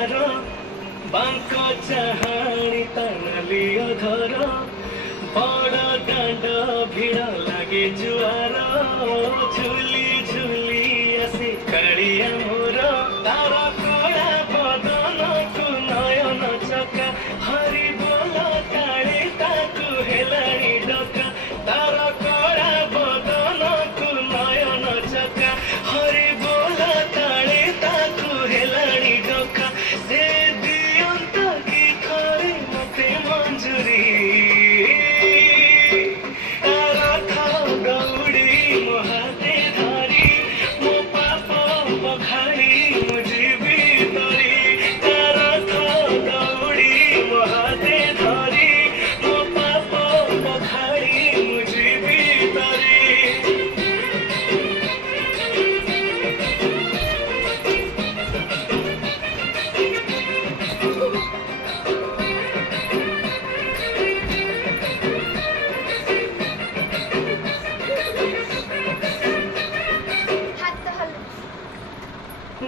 दुआर बांक चाहाणी तानाली अधर बड़ दांड भिड़ लगे जुआर झुली झुली आसे कालिया मोर तार कला बदन को नयन चका हरि बोल ताले ताकू हेलाणी डका तार कला बदन को नयन चका हरि बोल ताले ताकू हेलाणी डका से दियंत की करे मते मंजूरी रथ दौड़ी मोहाते धरी मो पाप बखाड़ी मुझी तरी रथ दौड़ी मोहाते धरी मो पाप बखाड़ी मुझी तरी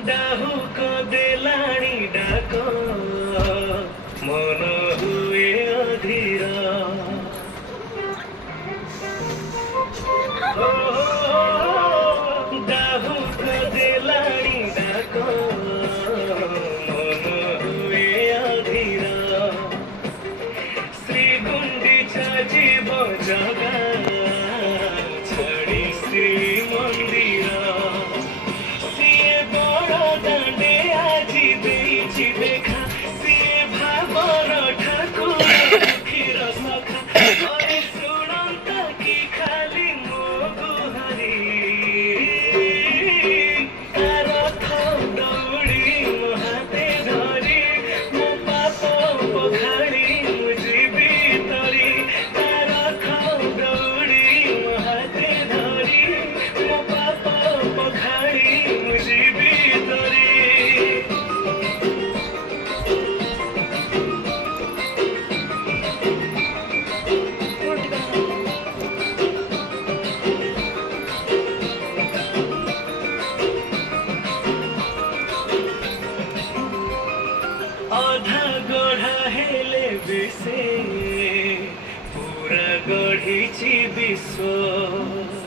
डाहु को देलाणी डाक मन हुए अधीर डाहु को देलाणी डाक मन हुए अधीर श्री गुंडीचा जीव जगा छड़ी श्री मंदिर देखा सी भावर ठाकुर दुखीर सखा अरे सुनंता की खाली मो गुहारी रथ दौड़ी मोहाते धरी मो पाप बखाड़ी मुझी तरी रथ दौड़ी मोहाते धरी मो पाप बखाड़ी मुझी तरी अधा गढ़ा हेले बेसे पूरा गढ़ी विश्व